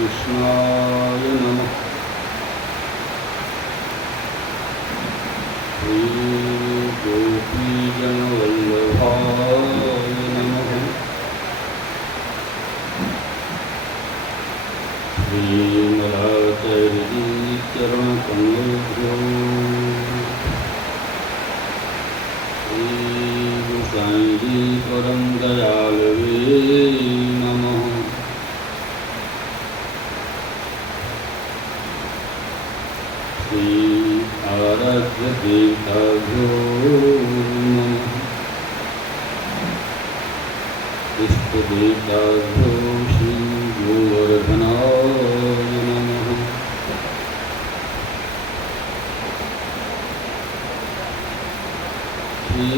कृष्णाय नमः। श्रीगोपीजनवल्लभाय नमः। श्रीमदाचार्यचरणकमलेभ्यो श्रीगोसाईजी परम दयालवे नमः। श्री आराध्यदेवताभ्यो नमः। इष्टदेवताभ्यो श्री गोवर्धनाय नमः। श्री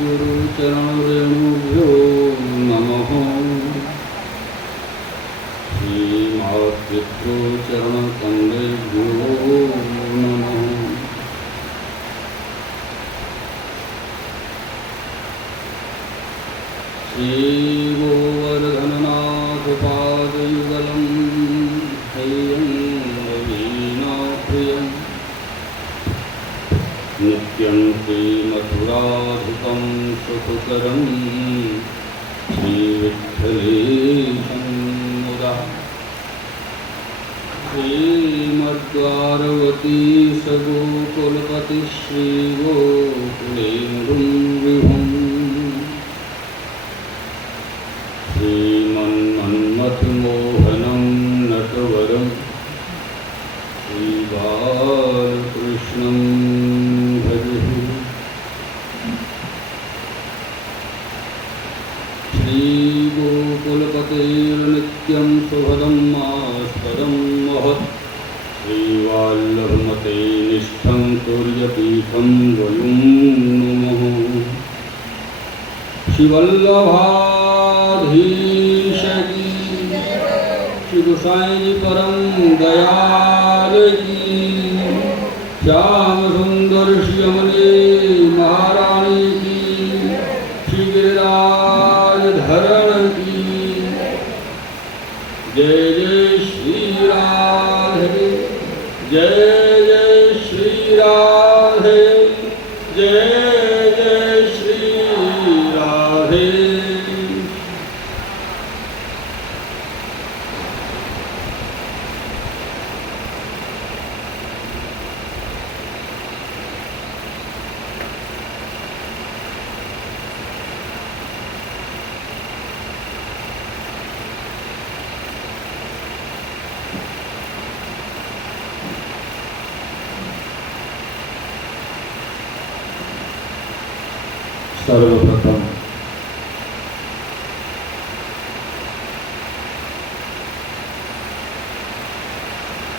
गुरुचरणरेणुभ्यो नमः। श्री मातृचरणकमलेभ्यो नमः। श्री गोवर्धननाथपादयुगलं हेयं नवीनाप्रियं नित्यं श्रीमथुराधिकं सुखकरं श्रीविठ्ठलेशं मुदा। श्रीमद्वारवती सगोकुलपति श्रीगोकुलेन्दुं विभुम् श्रीमन्मथमोहनं नटवरं श्रीबालकृष्णं भजे। श्रीगोकुलपतेर्नित्यं शुभदं मास्पदं महत् श्रीवल्लभमते निष्ठं तुर्यपीठं वयुं नुमः। श्रीवल्लभाधीश की, श्री गोसाईजी परम दयाल की, श्याम सुंदर श्यामले महारानी की, श्री गिरिराज धरण की। जय जय श्री राधे, जय जय श्री राधे, जय जय श्री राधे। सर्वप्रथम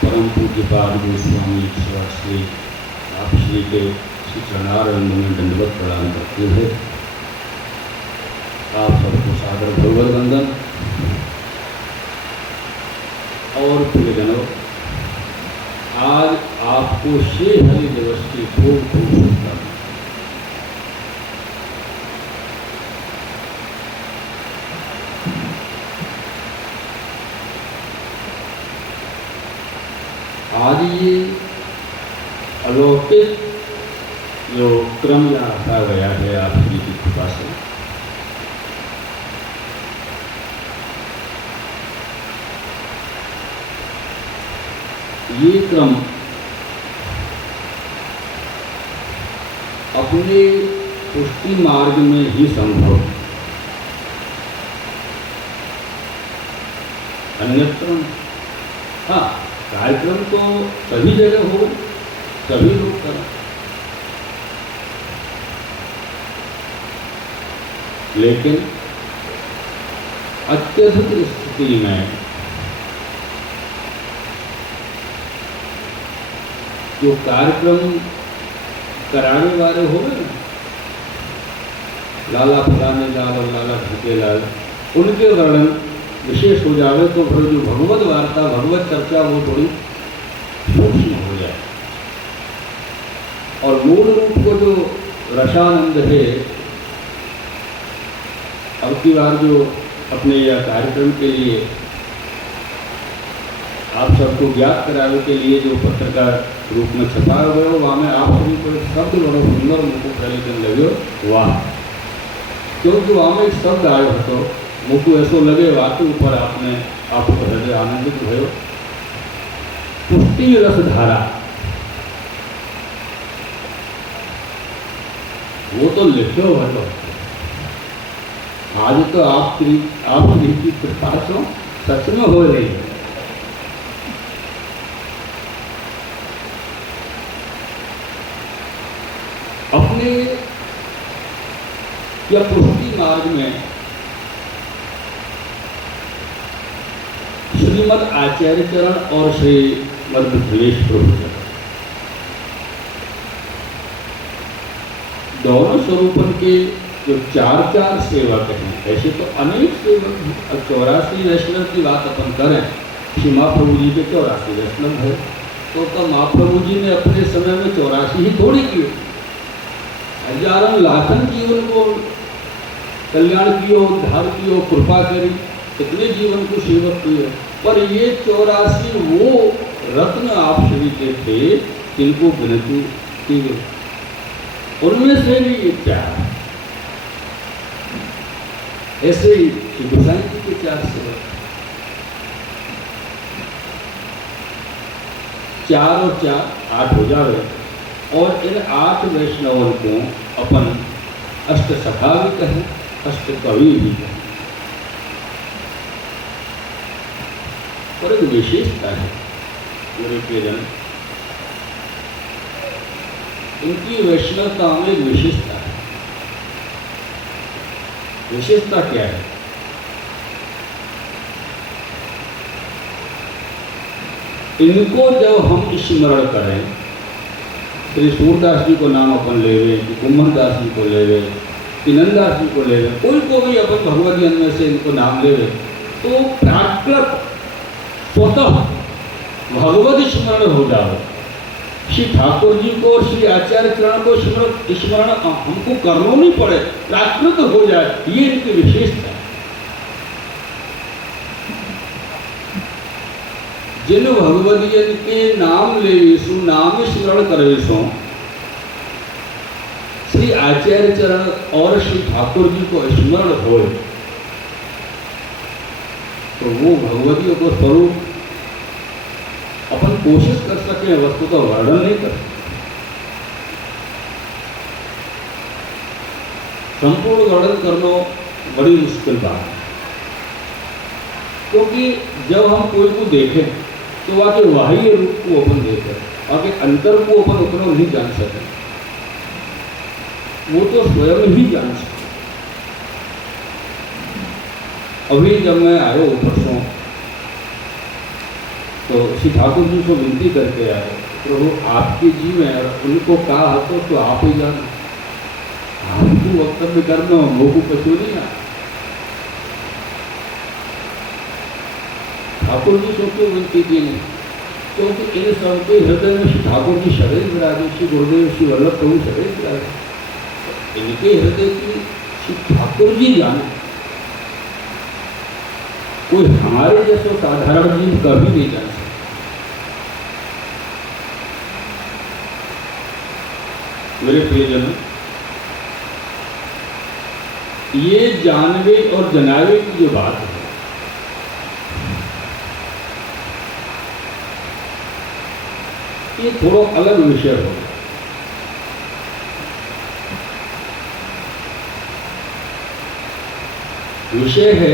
परम पूज्यपाद गोस्वामी श्री आप श्री के श्री चरणारविंद में दंडवत प्रदान करते हुए आप सबको सादर भगवत वंदन। और प्रियजनों, आज आपको श्री हरि दिवस की खूब खूब शुभकामनाएं। आज ये अलौकिक जो क्रम रखा गया है आप श्री की कृपा से, ये क्रम अपने पुष्टि मार्ग में ही संभव है, अन्यत्र। हाँ, कार्यक्रम तो सभी जगह हो, सभी लोग करें, लेकिन अत्यधिक स्थिति में जो कार्यक्रम कराने वाले हो गए, लाला फलाने लाल और लाला ढके लाल, उनके वर्णन विशेष हो जावे तो फिर जो भगवत वार्ता भगवत चर्चा वो थोड़ी सूक्ष्म हो जाए। और मूल रूप को जो रसानंद है, अब की बार जो अपने यह कार्यक्रम के लिए आप सबको ज्ञात करावे के लिए जो पत्रकार रूप में छपा हुआ वहाँ में आप सभी को एक शब्द बड़ो सुंदर मुझको पहले दिन लगे वाह, क्योंकि वहाँ में एक शब्द आयो तो मुझको ऐसा लगे वाकई ऊपर आपने आपको हृदय आनंदित भयो। पुष्टि रस धारा, वो तो लिखो भलो आज तो आपकी कृपा से सच में हो रही है। अपने या पुष्टि मार्ग में श्रीमद आचार्य चरण और श्रीमद विश्वेश प्रभु चरण दोनों स्वरूपन के जो चार सेवक हैं, ऐसे तो अनेक सेवक हैं। 84 वैष्णव की बात अपन करें, श्री महाप्रभु जी के 84 वैष्णव है, तो महाप्रभु जी ने अपने समय में 84 ही थोड़ी किए, हजारों लाखन जीवन को कल्याण कियो, उद्धार कियो, कृपा करी, कितने जीवन को सेवक किए। पर ये 84 वो रत्न आप श्री के थे जिनको विनती की गई, उनमें से भी ये 4 ऐसे ही गोसाई जी के 4 सेवक, 4 और 4 8 हो जावे। और इन 8 वैष्णवों को अपन अष्ट सखा भी कहें, अष्ट कवि भी कहें। पर एक विशेषता है मेरे प्रियजन, इनकी वैष्णवता में एक विशेषता है। विशेषता क्या है? इनको जब हम स्मरण करें, श्री सूरदास जी को नाम अपन लेवे, कि कुंभदास जी को लेवे, कि नंददास जी को लेवे, कोई को भी अपन भगवत जन में से इनको नाम लेवे, तो प्राकृत स्वतः भगवत स्मरण हो जाओ। श्री ठाकुर जी को, श्री आचार्य चरण को स्मरण हमको करना नहीं पड़े, प्राकृत हो जाए, ये इनकी विशेषता है। जिन भगवदियन के नाम लेविसु, नाम स्मरण करविसु, श्री आचार्य चरण और श्री ठाकुर जी को स्मरण हो, तो वो भगवदियों को स्वरूप अपन कोशिश कर सके, वस्तु का वर्णन नहीं कर सकते, संपूर्ण वर्णन करना बड़ी मुश्किल बात है। क्योंकि जब हम कोई को देखें तो वाके बाह्य रूप को अपन देखें, वाके अंतर को अपन उतना नहीं जान सके, वो तो स्वयं ही जान सके। अभी जब मैं आयो परसों, तो श्री ठाकुर जी को विनती करके आए, प्रभु आपके जीव हैं और उनको कहा तो आप ही जानो, आपको वक्तव्य करना, वो को कछु नहीं है। ठाकुर जी को क्यों विनती की नहीं? क्योंकि इन सबके हृदय में श्री ठाकुर जी सदैव विराजे, श्री गुरुदेव श्री वल्लभ प्रभु सदैव विराजे। इनके हृदय की श्री ठाकुर जी जाने, कोई हमारे जैसे साधारण जीव कभी नहीं जान सकता। मेरे प्रियजन, ये जानवे और जनावे की जो बात है, ये थोड़ा अलग विषय हो। विषय है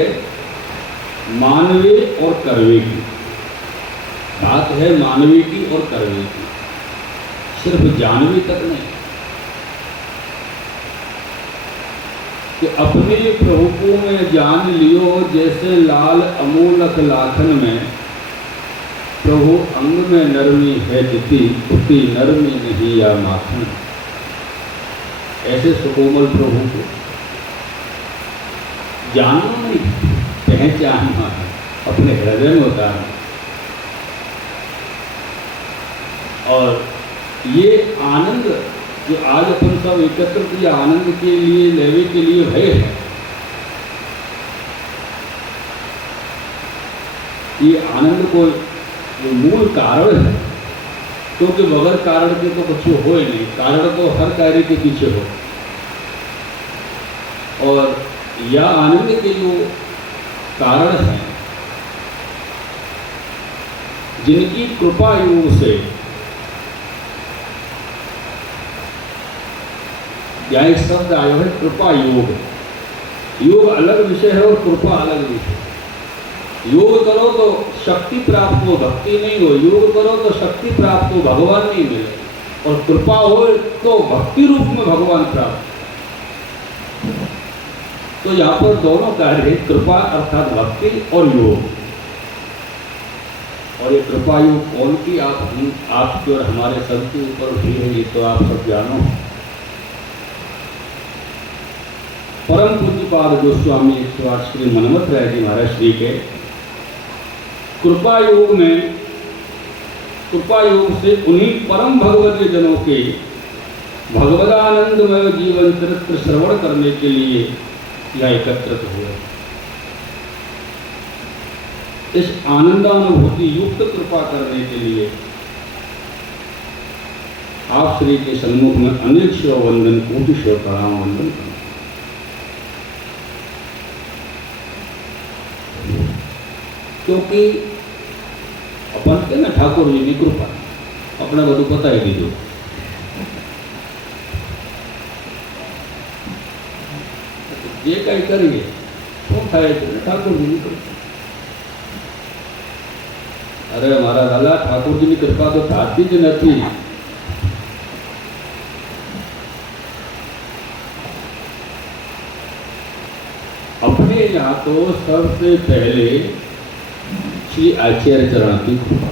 मानवे और करवे की बात है, मानवे की और करवे की, सिर्फ जानवे तक नहीं कि अपने प्रभु को मैं जान लियो, जैसे लाल अमूलक लाखन में प्रभु अंग में नरमी है जिति, उति नरमी नहीं या माखन। ऐसे सुकोमल प्रभु को जानना नहीं, पहचानना है, अपने हृदय में उतारना। और ये आनंद जो आज अपन सब एकत्रित या आनंद के लिए लेवे के लिए भय है, ये आनंद को जो मूल कारण है, क्योंकि बगैर कारण के तो कुछ हो ही नहीं, कारण तो हर कार्य के पीछे हो। और यह आनंद के जो कारण हैं, जिनकी कृपा योग से, यहाँ एक शब्द आया है कृपा योग। योग अलग विषय है और कृपा अलग विषय। योग करो तो शक्ति प्राप्त हो, भक्ति नहीं हो। योग करो तो शक्ति प्राप्त हो, भगवान नहीं मिले। और कृपा हो तो भक्ति रूप में भगवान प्राप्त। तो यहाँ पर दोनों कार्य, कृपा अर्थात भक्ति और योग। और ये कृपा योग कौन की आपके और हमारे सबके ऊपर भी है, ये तो आप सब जानो। परम पूज्यपाद गोस्वामी 108 श्री मनमथ राय जी महाराज श्री के कृपा योग में, कृपा योग से उन्हीं परम भगवतीय जनों के भगवदानंदमय जीवन चरित्र श्रवण करने के लिए यह एकत्रित हुए। इस आनंदानुभूति युक्त कृपा करने के लिए आप श्री के सन्मुख में अनेक शिव वंदन, कोटि शिव प्रणाम वंदन करना। क्योंकि अपन के ना ठाकुर जी की कृपा अपना बधु पता ही दीजिए। ये कई करिए तो खाए ठाकुर जी की कृपा। अरे हमारा लाला ठाकुर जी की कृपा तो थाती ज नहीं। अपने यहाँ तो सबसे पहले श्री आचार्य चरण की कृपा,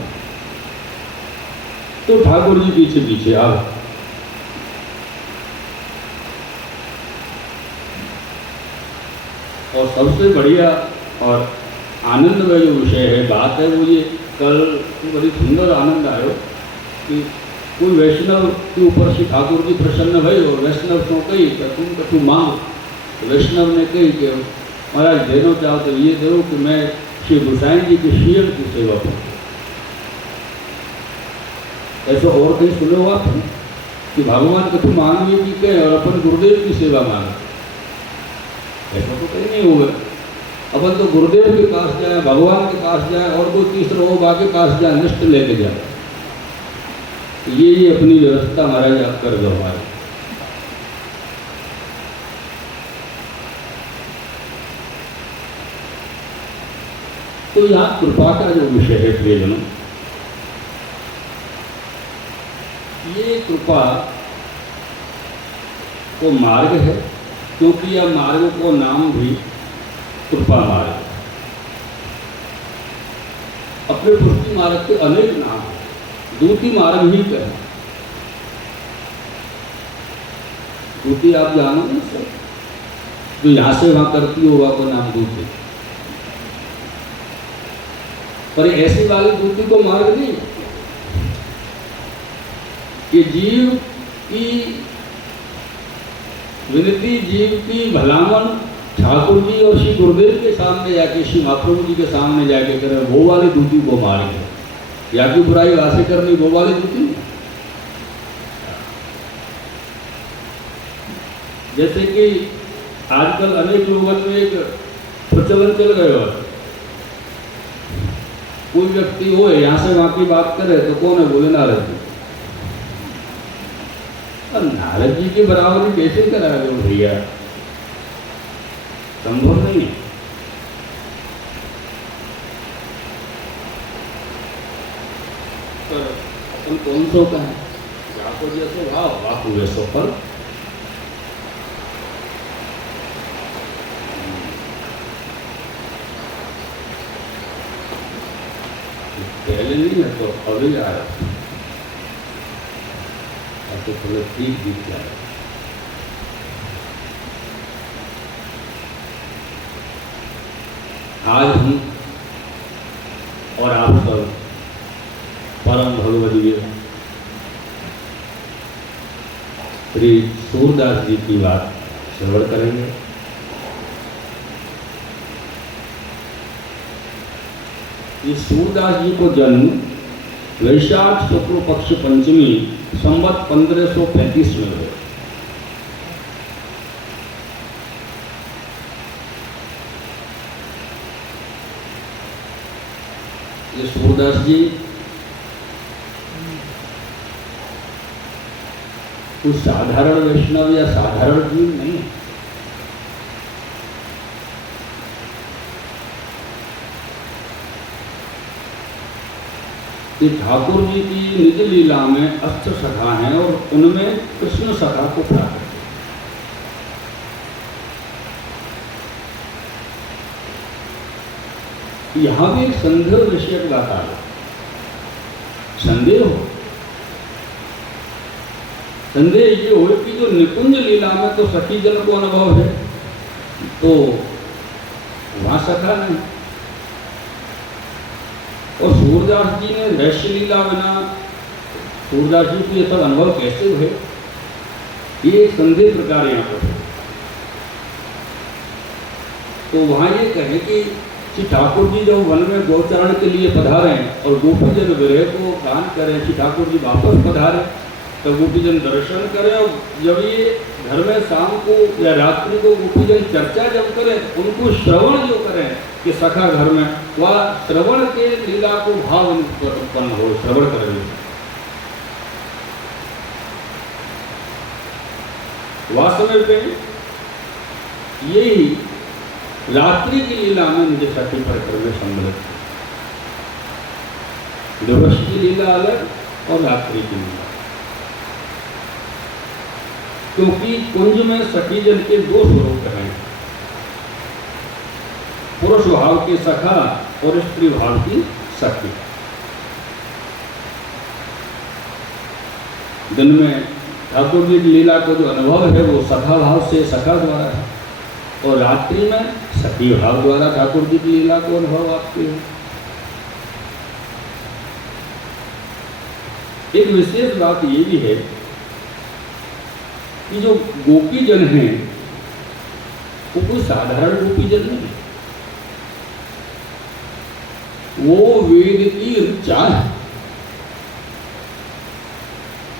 तो ठाकुर जी पीछे पीछे आ। और सबसे बढ़िया और आनंदमय जो विषय है, बात है, वो ये कल बड़ी सुंदर आनंद आयो कि कोई वैष्णव के ऊपर श्री ठाकुर जी प्रसन्न भई और वैष्णव को कही कि तुम कछु मांग। तो वैष्णव ने कही कि महाराज देनो चाहो तो ये दो कि मैं श्री गोसाई जी के शील की सेवा करूँ। ऐसा और कहीं सुने हुआ था कि भगवान कछु मांगने की कहे और अपन गुरुदेव की सेवा मांगे, ऐसा तो कहीं नहीं होगा। अपन तो गुरुदेव के पास जाए, भगवान के पास जाए और कोई तीसरा हो बाकी पास जाए, निष्ठ लेके जाए। ये अपनी व्यवस्था महाराज आप कर दो हमारे। तो यहाँ कृपा का जो विषय है प्रियजनों, ये कृपा को मार्ग है, क्योंकि यह मार्ग को नाम भी कृपा मार्ग है। अपने पुष्टि मार्ग के अनेक नाम हैं, दूती मार्ग ही कहें। दूती आप जानो ना सर, जो यहाँ से वहाँ करती होगा तो नाम दूती। पर ऐसी वाली दूती को मार्ग नहीं, ये जीव की विनती, जीव की भलामन ठाकुर जी और श्री गुरुदेव के सामने जाके, श्री महाप्रभु जी के सामने जाके करे, वो वाली दूती को मार्ग है। या की बुराई वासे करनी, वो वाली दूती। जैसे कि आजकल अनेक लोगों में एक प्रचलन चल गया है, कोई व्यक्ति हो यहाँ से वहां की बात करे तो कौन है, बोले नारद जी। अब नारद जी की बराबरी कैसे कराए भैया, संभव नहीं है। पर अपन कौन सो का है, जाको जैसो वाह वाह वैसो फल। पहले नहीं है तो अभी आ रहा, तो थोड़ा ठीक दिख जाए। आज हम और आप सब परम भगवदीय श्री सूरदास जी की बात श्रवण करेंगे। ये सूरदास जी को जन्म वैशाख शुक्ल पक्ष पंचमी संवत 1535 में हुए। ये सूरदास जी कुछ साधारण वैष्णव या साधारण जीव नहीं है। ये ठाकुर जी की निज लीला में अष्ट सखा हैं और उनमें कृष्ण सखा को प्राप्त है। यहां भी एक संदेह विषयक बात आ गई। संदेह ये हो कि जो निकुंज लीला में तो सखी जन को अनुभव है, तो वहां सखा नहीं। और सूरदास जी ने वैश्य लीला बिना सूरदास जी को ये सब अनुभव कैसे हुए, ये संदेह प्रकार यहाँ पर है। तो वहां ये कहे कि श्री ठाकुर जी जब वन में गोचरण के लिए पधारे और गोपीजन विरह को गान करें, श्री ठाकुर जी वापस पधारे तो गोपीजन दर्शन करें, और जब ये घर में शाम को या रात्रि को गोपीजन चर्चा जब करें, उनको श्रवण जो करें कि सखा घर में, वह श्रवण के लीला को भाव उत्पन्न हो, श्रवण करें। वास्तव में यही रात्रि की लीला में मुझे सखी प्रकरण में सम्मिलित है। दिवस की लीला अलग और रात्रि की लीला, क्योंकि कुंज में सखी जन के दो स्वरूप हैं, पुरुष भाव की सखा और स्त्री भाव की सखी। दिन में ठाकुर जी की लीला को जो अनुभव है वो सखा भाव से सखा द्वारा है, और रात्रि में सखी भाव द्वारा ठाकुर जी की लीला को अनुभव आपके है। एक विशेष बात ये भी है कि जो गोपी जन हैं वो कोई साधारण गोपी जन नहीं, वो वेद की ऋचा है,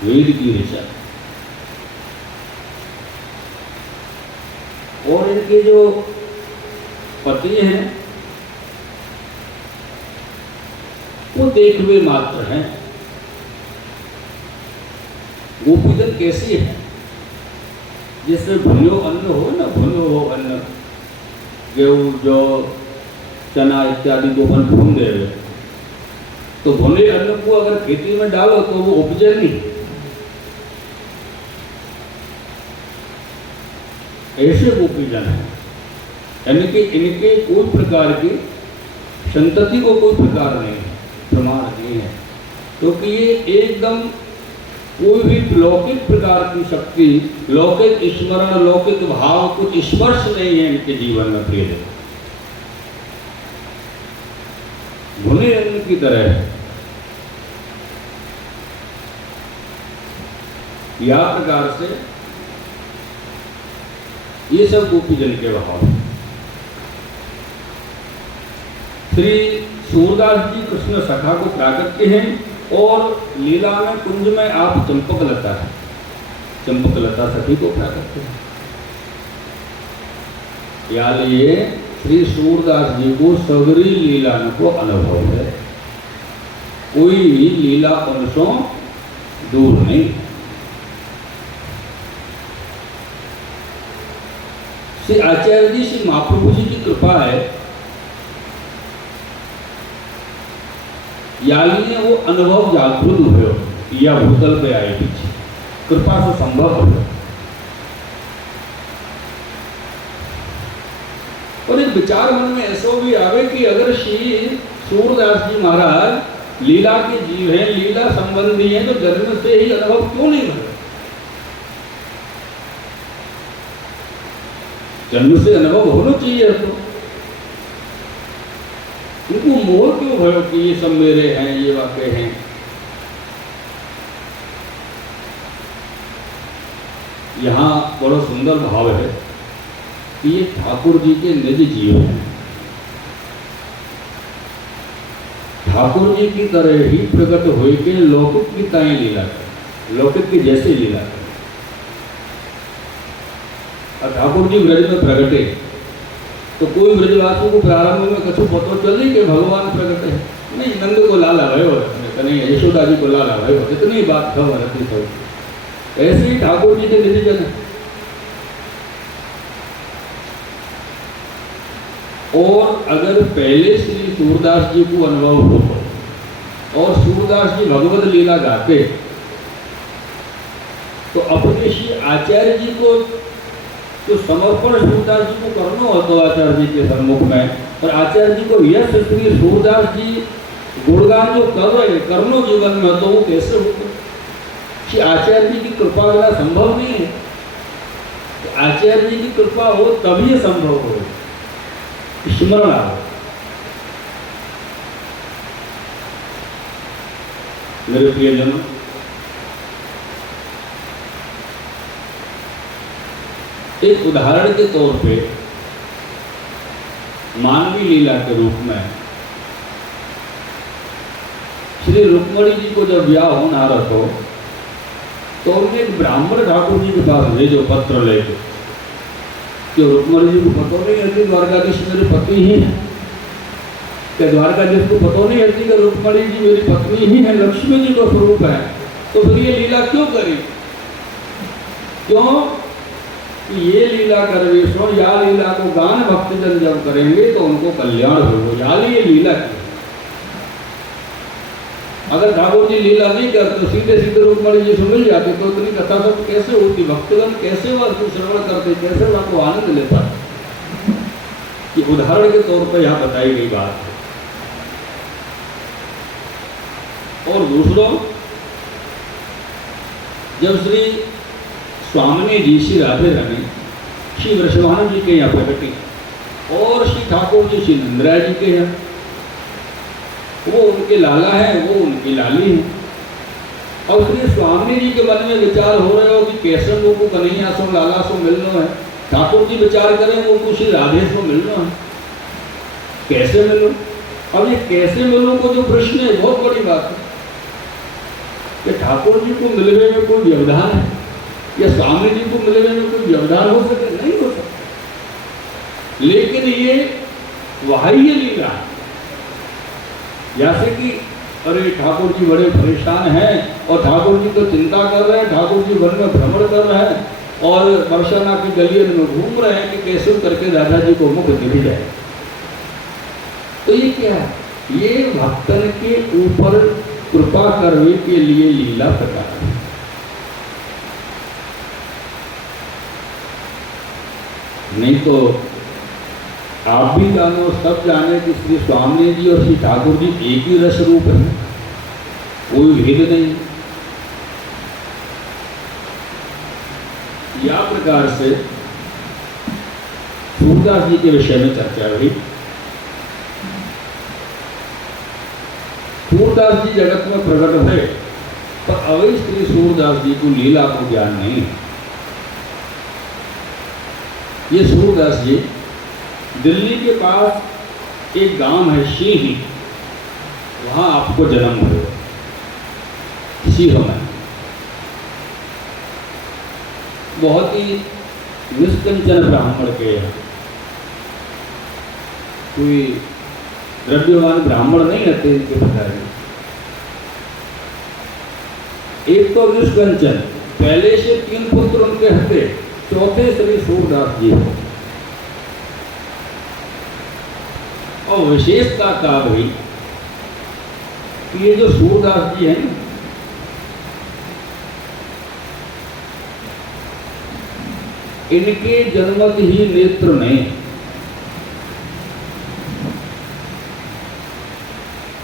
वेद की ऋचा। और इनके जो पति हैं वो देखवे मात्र हैं। गोपीजन कैसी है, जैसे भुनो अन्न हो ना, भुनो हो अन्न, गेहूं जौ चना इत्यादि को अपन भून दे रहे, तो भुने अन्न को अगर खेती में डालो तो वो उपजे नहीं। ऐसे गोपीजन है, यानी कि इनके कोई प्रकार की संतति को कोई प्रकार नहीं है, प्रमाण नहीं है, क्योंकि ये एकदम कोई भी लौकिक प्रकार की शक्ति, लौकिक स्मरण, लौकिक भाव, कुछ स्पर्श नहीं है इनके जीवन में प्रिय। भुने अन्न की तरह है। या प्रकार से ये सब गोपीजन के भाव। श्री सूरदास जी कृष्ण सखा को प्रागट्य हैं, और लीला में कुंज में आप चंपक लता है, चंपक लता सखी को प्रागट्य है। या लिए श्री सूरदास जी को सगरी लीला को अनुभव है, कोई भी लीला उनसों दूर नहीं। श्री आचार्य जी, श्री महाप्रभु जी की कृपा है, याली ने वो अनुभव जागृत हुए या भूतल पे आए पीछे, कृपा से संभव हो। और एक विचार मन में ऐसा भी आवे कि अगर श्री सूरदास जी महाराज लीला के जीव हैं, लीला संबंधी हैं, तो जन्म से ही अनुभव क्यों नहीं हुआ? जन्म से अनुभव होना चाहिए। तो उनको मोह क्यों भयो कि ये सब मेरे हैं, ये वाकई हैं? यहाँ बड़ा सुंदर भाव है कि ये ठाकुर जी के निज जीव हैं। ठाकुर जी की तरह ही प्रकट हुए के लौकिक की ताई लीला करे, लौकिक की जैसे लीला करे। और ठाकुर जी ब्रज में प्रगटे तो कोई ब्रजवासी को प्रारंभ में कछु पतो चले कि भगवान प्रकट है, नहीं, नंद को लाला भयो, नहीं यशोदा जी को लाला भयो, इतनी बात खबर रहती सब। ऐसे ही ठाकुर जी के निधि जन। और अगर पहले श्री सूरदास जी को अनुभव हो और सूरदास जी भगवत लीला गाते तो अपने श्री आचार्य जी को तो समर्पण सूरदास जी को करना होता आचार्य जी के सम्मुख में, और आचार्य जी को यह श्री सूरदास जी गुणगान जो कर रहे करनो जीवन में, तो वो कैसे होगा? कि आचार्य जी की कृपा बिना संभव नहीं है। तो आचार्य जी की कृपा हो तभी ये संभव हो, स्मरण आओ। मेरे प्रियजनों, एक उदाहरण के तौर पे मानवीय लीला के रूप में श्री रुक्मणी जी को जब ब्याह होना रखो तो उन्हें एक ब्राह्मण ठाकुर जी के पास भेजो पत्र लेके कि रुक्मणी जी को पता नहीं है कि द्वारकाधीश मेरी पत्नी ही है, क्या द्वारकाधीश को पता नहीं है कि रुक्मणी जी मेरी पत्नी ही है, लक्ष्मी जी का स्वरूप है, तो फिर ये लीला क्यों करी? क्यों कि ये लीला करवे सो या लीला को गान भक्तजन जब करेंगे तो उनको कल्याण हो, यानी ये लीला की। अगर ठाकुर जी लीला नहीं करते तो सीधे सीधे रुक्मणी जी से मिल जाते तो इतनी कथा सब कैसे होती, भक्तजन कैसे वस्तु श्रवण करते, कैसे वह को आनंद ले पाते? ये उदाहरण के तौर पर यहाँ बताई गई बात है। और दूसरों, जब श्री स्वामिनी जी श्री राधे रानी श्री वृषभानु जी के यहाँ प्रकटी और श्री ठाकुर जी श्री नंदराय जी के यहाँ, वो उनके लाला हैं, वो उनकी लाली हैं। और श्री स्वामी जी के मन में विचार हो रहे हो कि कैसे वो को कन्हैया सो लाला सो मिलना है, ठाकुर जी विचार करें वो को श्री राधे सो मिलना है, कैसे मिलो? अब ये कैसे मिलो को जो प्रश्न है बहुत बड़ी बात है कि ठाकुर जी को मिलने में कोई व्यवधान है या स्वामी जी को मिलने में कोई व्यवधान हो सके? नहीं हो सकता। लेकिन ये बाह्य लीला, जैसे कि अरे ठाकुर जी बड़े परेशान हैं और ठाकुर जी तो चिंता कर रहे हैं, ठाकुर जी वन में भ्रमण कर रहे हैं और बरसाना की गलियन में घूम रहे हैं कि कैसे करके दादा जी को मुख दिख जाए। तो ये क्या है? ये भक्तन के ऊपर कृपा करने के लिए लीला प्रकार है। नहीं तो आप भी जानो, सब जाने कि श्री स्वामी जी और श्री ठाकुर जी एक ही रस रूप है, कोई भेद नहीं। या प्रकार से सूरदास जी के विषय में चर्चा हुई। सूरदास जी जगत में प्रकट हुए पर अवै श्री सूरदास जी को लीला को ज्ञान नहीं है। ये सूरदास जी दिल्ली के पास एक गांव है सीही, वहां आपको जन्म हुआ सीह में। बहुत ही निष्कंचन ब्राह्मण के यहाँ, कोई द्रव्यवान ब्राह्मण नहीं रहते इनके पिता जी। एक तो निष्कंचन, पहले से 3 पुत्र उनके हते, चौथे श्री सूरदास जी हो। और विशेषता का भी ये जो सूरदास जी हैं इनके जन्मत ही नेत्र में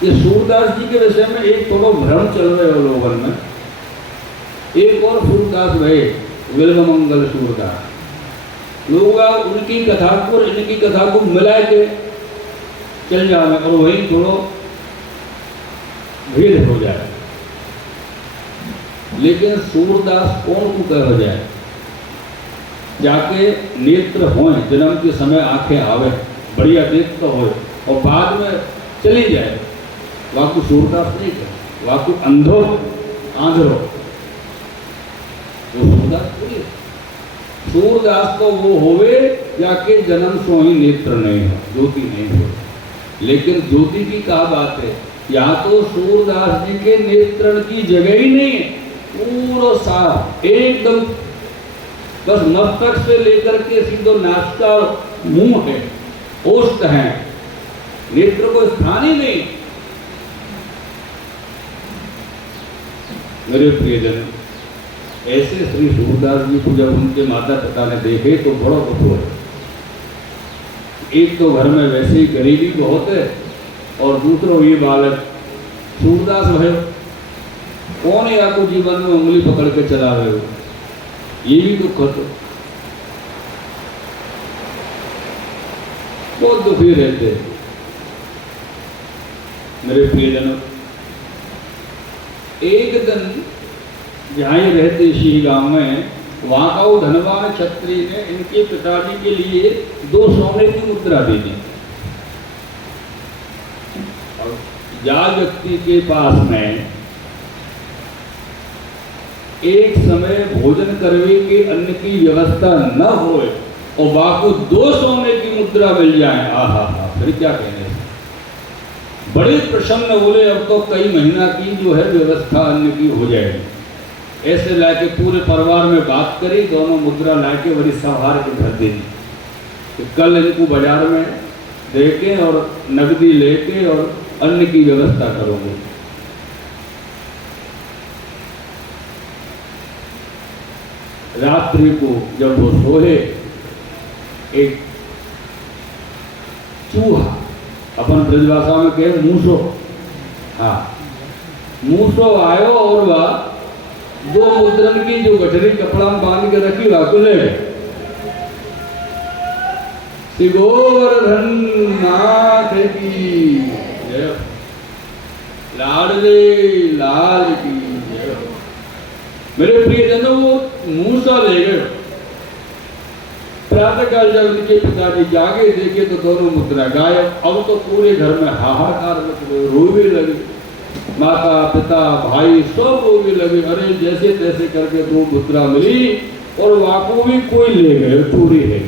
ये सूरदास जी के विषय में एक थोड़ा भ्रम चल रहे हो लोगों में। एक और सूरदास भय विल्वमंगल सूरदास, लोग उनकी कथा को और इनकी कथा को मिला के चल जाए और वही थोड़ा भेद हो जाए। लेकिन सूरदास कौन को कह जाए, जाके नेत्र होए, जन्म के समय आंखें आवे, बढ़िया देखता हो और बाद में चली जाए, वाकु सूरदास नहीं कहे, वाकु अंधो आंधरो, वो सूरदास थोड़ी है। सूरदास तो वो होवे जाके जन्म सो ही नेत्र नहीं हो, ज्योति नहीं हो। लेकिन ज्योति की क्या बात है, यहाँ तो सूरदास जी के नेत्रण की जगह ही नहीं है, पूरा साफ एकदम, बस मस्तक से लेकर के सीधो नाश्ता मुंह है, ओष्ठ है, नेत्र को स्थान ही नहीं। मेरे प्रियजन, ऐसे श्री सूरदास जी को जब उनके माता पिता ने देखे तो बड़ा दुख हुआ। एक तो घर में वैसे ही गरीबी बहुत है और दूसरा ये बालक सूरदास भयो, कौन है आपको जीवन में उंगली पकड़ के चला रहे हो, ये भी दुख होता, बहुत दुखी रहते। मेरे प्रियजनों, एक दिन जहाँ ये रहते इसी गांव में, वहाँ का वो धनवान क्षत्रिय ने इनके पिताजी के लिए 2 सोने की मुद्रा दे दी। और जा व्यक्ति के पास में एक समय भोजन करने के अन्न की व्यवस्था न हो और बाकू 2 सोने की मुद्रा मिल जाए, आहा हा, फिर क्या कहने। बड़े प्रसन्न बोले, अब तो कई महीना की जो है व्यवस्था अन्न की हो जाएगी। ऐसे लाके पूरे परिवार में बात करी, दोनों मुद्रा लाके बड़ी संभार के घर दे दी कि कल इनको बाजार में देके और नकदी लेके और अन्न की व्यवस्था करोगे। रात्रि को जब वो सोए, एक चूहा, अपन ब्रजभाषा में कहे मूसो, हाँ मूसो आयो और वह 2 मुद्रन की जो गठरी कपड़ा में बांध के रखी वाकु ले गए। श्री गोवर्धन नाथ की जय, लाडले लाल की जय। मेरे प्रियजनों, वो मूसा ले गए। प्रातःकाल जब इनके पिताजी जागे, देखे तो दोनों मुद्रा गायब। अब तो पूरे घर में हाहाकार मच गए, रोने लगे, माता पिता भाई सब रोने लगे। अरे जैसे तैसे करके 2 मुद्रा मिली और वाकु भी कोई ले गए, चोरी है।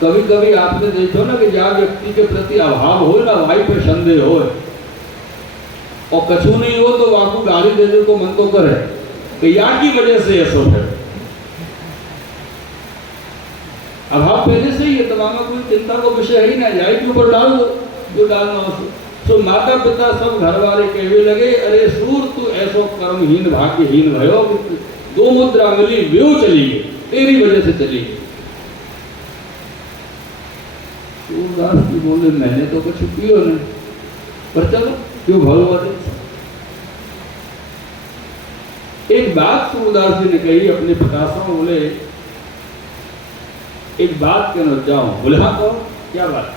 कभी कभी आपने देखो ना कि जहाँ व्यक्ति के प्रति अभाव हो ना, भाई पे संदेह हो और कछु नहीं हो तो वाकु गाली देने को मन तो करे कि या की वजह से ऐसा है। अभाव पहले से ही है, तमाम कोई चिंता को विषय है ही ना, जाए के ऊपर डाल दो जो डालना हो। तो माता पिता सब घर वाले कहने लगे, अरे सूर तू ऐसो कर्महीन भाग्यहीन भयो, 2 मुद्रा मिली व्यू चली गई, तेरी वजह से चली गई। सूरदास जी बोले, मैंने तो कुछ पियो नहीं, पर चलो क्यों भगवत। एक बात सूरदास जी ने कही अपने पिता से, बोले एक बात कहना चाहूं। बोले हाँ कहो, क्या बात।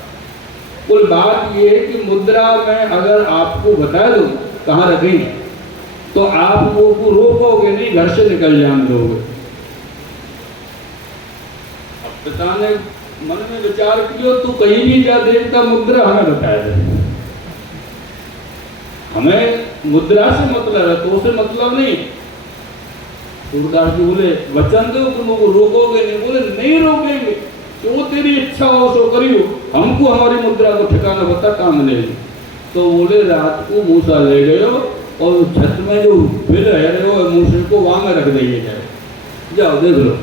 बोले बात ये है कि मुद्रा में अगर आपको बता दूं कहाँ रखेंगे तो आप वो को रोकोगे नहीं, घर से निकल जाने दोगे। अब पिता ने मन में विचार किया, तो कहीं भी जा देवता मुद्रा हमें बताया दे, हमें मुद्रा से मतलब है, तो उसे मतलब नहीं। सूरदास जी बोले, वचन दो तुम रोकोगे नहीं। बोले नहीं रोकेंगे, जो तेरी इच्छा हो सो करियो, हमको हमारी मुद्रा को ठिकाना बता, काम ले। तो बोले रात को मूसा ले गए और छत में जो बिल है वो मूसे को वहां में रख देंगे, जाओ देख लो।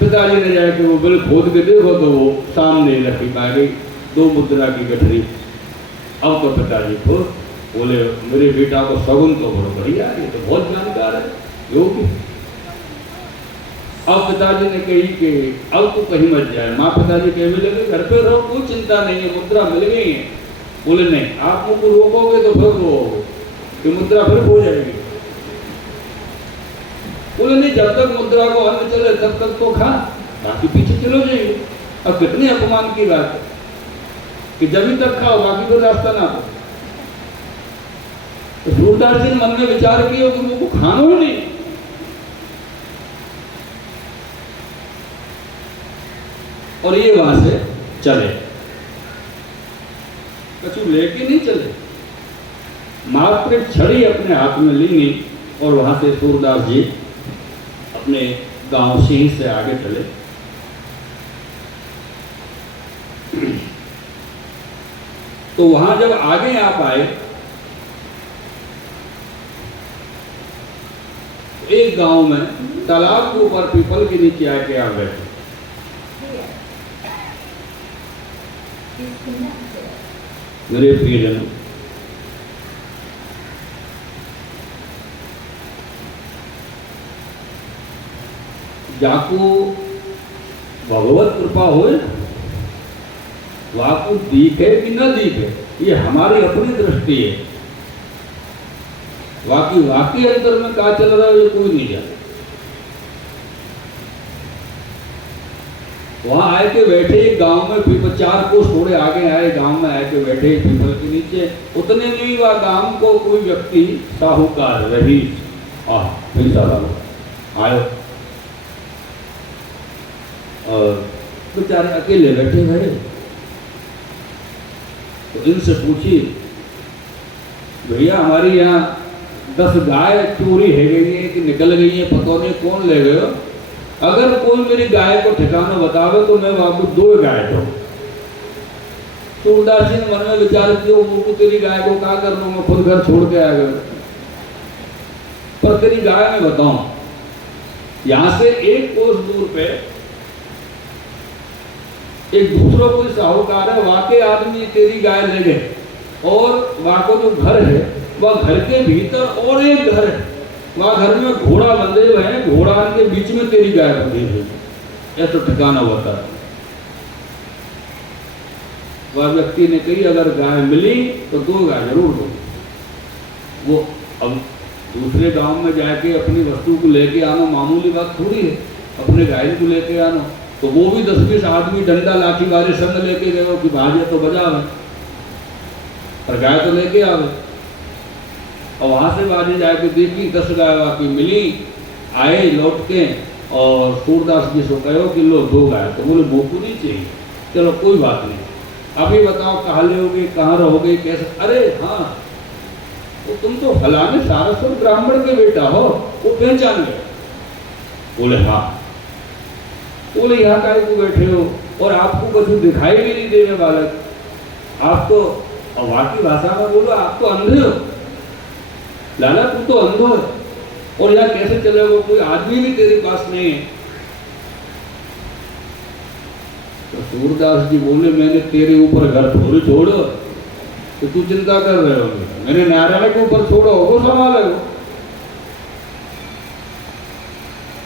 पिताजी ने जाके वो बिल खोद के देखो तो वो सामने रखी पाएगी 2 मुद्रा की गठरी। अब तो पिताजी खुश, बोले मेरे बेटा को सगुन तो बड़ा बढ़िया है, ये तो बहुत जानकार है योगी। अब पिताजी ने कही कि अब तो कहीं मत जाए। माँ पिताजी कहने लगे, घर पे रहो, कोई चिंता नहीं है, मुद्रा मिल गई है। बोले नहीं, आप मुझको रोकोगे तो फिर रोओगे कि मुद्रा फिर हो जाएगी। बोले नहीं, जब तक मुद्रा को अन्न चले तब तक तो खा, बाकी पीछे चलो जाएंगे। अब कितने अपमान की बात है कि जब तक खाओ, बाकी तो रास्ता ना हो। तो सूरदास जी ने मन में विचार किया कि मुझको खाना ही नहीं। और ये वहां से चले। कछु लेके नहीं चले, मात्र एक छड़ी अपने हाथ में ली और वहां से सूरदास जी अपने गांव सिंह से आगे चले। तो वहां जब आगे आ पाए, एक गांव में तालाब के ऊपर पीपल के नीचे आके आ बैठे। मेरे प्रियजनों, जाको भगवत कृपा होए, वाको दिखे कि न दिखे, ये हमारी अपनी दृष्टि है। वाकई अंदर में क्या चल रहा है ये कोई नहीं जानता। वहां आए के बैठे एक गांव में, पीपल 4 कोस थोड़े आगे आए, गांव में आए के बैठे पीपल के नीचे। उतने नहीं वह गांव को कोई व्यक्ति साहूकार रही पैसा वाला आयो और बेचारे अकेले बैठे गए। तो इनसे पूछी, भैया हमारी यहाँ 10 गाय चोरी है गई है कि निकल गई है, पता नहीं कौन ले गए हो। अगर कोई मेरी गाय को ठिकाना बतावे तो मैं वहां को 2 गाय दूं। सूरदास जी ने मन में विचार किया, वो तेरी गाय को क्या करना, मैं खुद घर छोड़ के आ गया। पर तेरी गाय मैं बताऊं, यहां से 1 कोस दूर पे एक दूसरा कोई साहूकार है, वाके आदमी तेरी गाय ले गए और वाको जो घर है वह घर के भीतर और एक घर है, वह घर में घोड़ा बंधे हुए हैं, घोड़ा के बीच में तेरी गाय बंधी हुई है, ऐसा ठिकाना होता है। वह व्यक्ति ने कही अगर गाय मिली तो 2 गाय जरूर दो। वो अब दूसरे गांव में जाके अपनी वस्तु को लेके आना मामूली बात थोड़ी है, अपने गाय को लेके आना। तो वो भी 10-20 आदमी डंडा लाठी वाले संग लेके गए कि बाजे तो बजा है, पर गाय तो लेके आवे। और वहां से बाजे जाके देखी 10 गाय वाकई मिली, आए लौट के और सूरदास जी से कहो कि लो 2 गाय। तो बोले वो तो नहीं चाहिए, चलो कोई बात नहीं, अभी बताओ कहाँ ले कहाँ रहोगे कैसे। अरे हाँ, तो तुम तो फलाने सारस्वत ब्राह्मण के बेटा हो, वो पहचान गए। बोले हाँ। बोले यहाँ काय को बैठे हो और आपको कुछ दिखाई भी नहीं देने वाला, आप तो वहां की भाषा में बोलो आप तो अंधे हो, लाला तू तो अंधो है और यहाँ कैसे चलेगा, कोई आदमी भी तेरे पास नहीं है। तो सूरदास जी बोले मैंने तेरे ऊपर घर थोड़ी छोड़ो, तो तू चिंता कर रहे हो, मैंने नारायण के ऊपर छोड़ो, वो संभाले हो।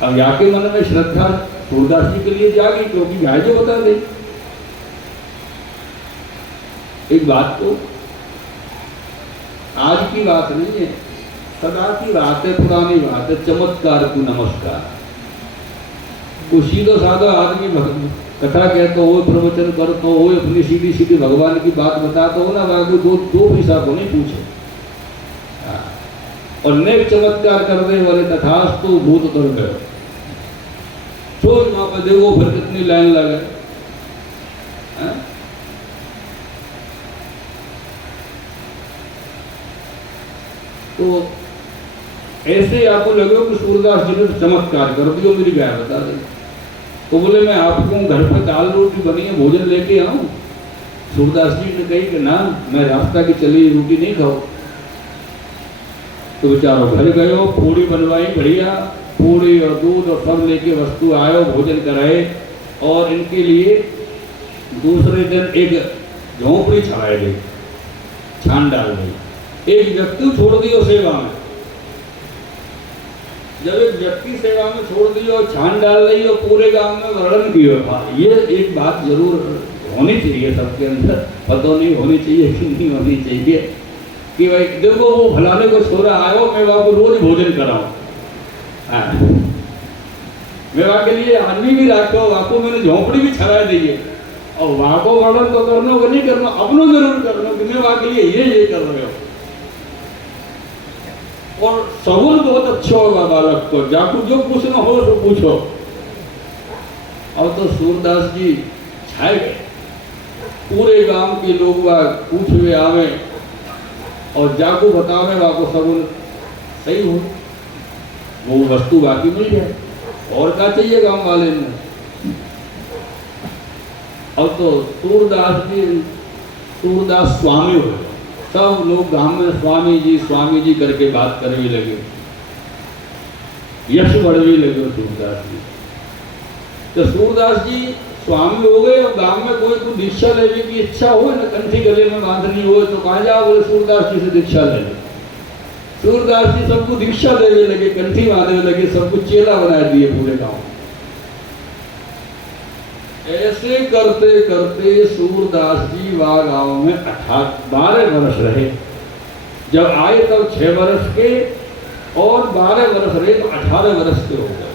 अब याके मन में श्रद्धा सूरदास जी के लिए जागी, क्योंकि गाय जो बता दे। एक बात तो आज की बात नहीं है, सदा की बात है, पुरानी बात है, चमत्कार को नमस्कार। कोई सीधा साधा आदमी कथा कहता हो, प्रवचन करता हो, अपनी सीधी सीधी भगवान की बात बताता हो ना, बाकी 2 पैसा को नहीं पूछे। और नेक चमत्कार कर दे वाले तथास्तु भूत कर गए, सोच वहां पर देखो फिर कितनी लाइन लगे। तो ऐसे आपको लगे कि सूरदास जी ने चमत्कार कर दिया, मेरी गाय बता दी। तो बोले मैं आपको घर पर दाल रोटी बनी है भोजन लेके आऊं। सूरदास जी ने कही कि ना, मैं रास्ता की चली रोटी नहीं खाऊं। तो बेचारो घर गए, पूड़ी बनवाई बढ़िया, पूड़ी और दूध और सब लेके वस्तु आयो, भोजन कराए और इनके लिए दूसरे दिन एक झोंपड़ी छाई गई, छान डाल गई। एक व्यक्ति छोड़ दियो सेवा में, जब एक व्यक्ति सेवा में छोड़ दियो और छान डाल रही और पूरे गांव में वर्णन किया। ये एक बात जरूर होनी चाहिए सबके अंदर, पता नहीं होनी चाहिए कि नहीं होनी चाहिए, कि भाई देखो वो फलाने को छोरा आयो, मैं वहां को रोज भोजन कराऊं, मैं वहां के लिए आदमी भी रखो, वहां को मैंने झोंपड़ी भी छड़ा दी है, और वहां को वर्णन तो करना को नहीं करना, अपनों जरूर करना कि मैं वहां के लिए ये कर रहे हो। और सगुन बहुत अच्छा होगा बालक को, जाको जो पूछना हो तो पूछो। अब तो सूरदास जी छाए गए, पूरे गांव के लोग पूछवे आवे और जाको बतावे वाको सब सही हो, वो वस्तु बाकी मिल जाए, और क्या चाहिए गांव वाले में। अब तो सूरदास स्वामी हो, सब लोग गांव में स्वामी जी करके बात करने लगे, यश बढ़ने लगे सूरदास जी। तो सूरदास जी स्वामी हो गए और गांव में कोई को दीक्षा लेने की इच्छा हो ना, कंठी गले में बांधनी हो तो कहाँ जा, बोले सूरदास जी से दीक्षा ले ले। सूरदास जी सबको दीक्षा देने लगे, कंठी बांधने लगे, सबको चेला बना दिए पूरे गांव। ऐसे करते करते सूरदास जी वह गांव में 12 वर्ष रहे। जब आए तब 6 वर्ष के और 12 वर्ष रहे तो 18 वर्ष के हो गए।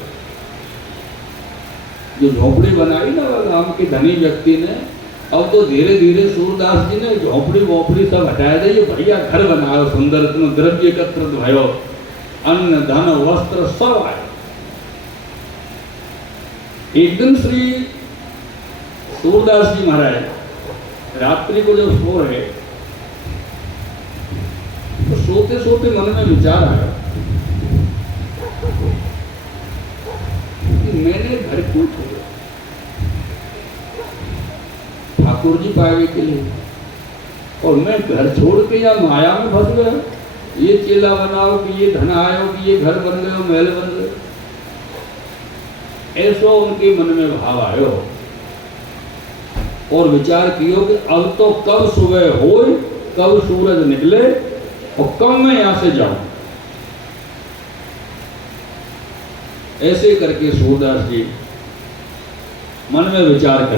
जो झोपड़ी बनाई ना वह गांव के धनी व्यक्ति ने, अब तो धीरे धीरे सूरदास जी ने झोपड़ी वोपड़ी सब हटाया दे, भैया घर बनायो सुंदर, तुम द्रव्य एकत्र भयो, अन्न धन वस्त्र सब आए। एक दिन श्री सूरदास जी महाराज रात्रि को जब सो रहे तो सोते सोते मन में विचार आया कि मैंने घर क्यों छोड़ा ठाकुर जी पावे के लिए, और मैं घर छोड़ के या माया में फंस गया, ये चेला बनाओ कि ये धन आयो कि ये घर बन गए महल बन गए। ऐसा उनके मन में भाव आयो और विचार किया कि अब तो कब सुबह हो, कब सूरज निकले और कब मैं यहां से जाऊं। ऐसे करके सूरदास जी मन में विचार करें।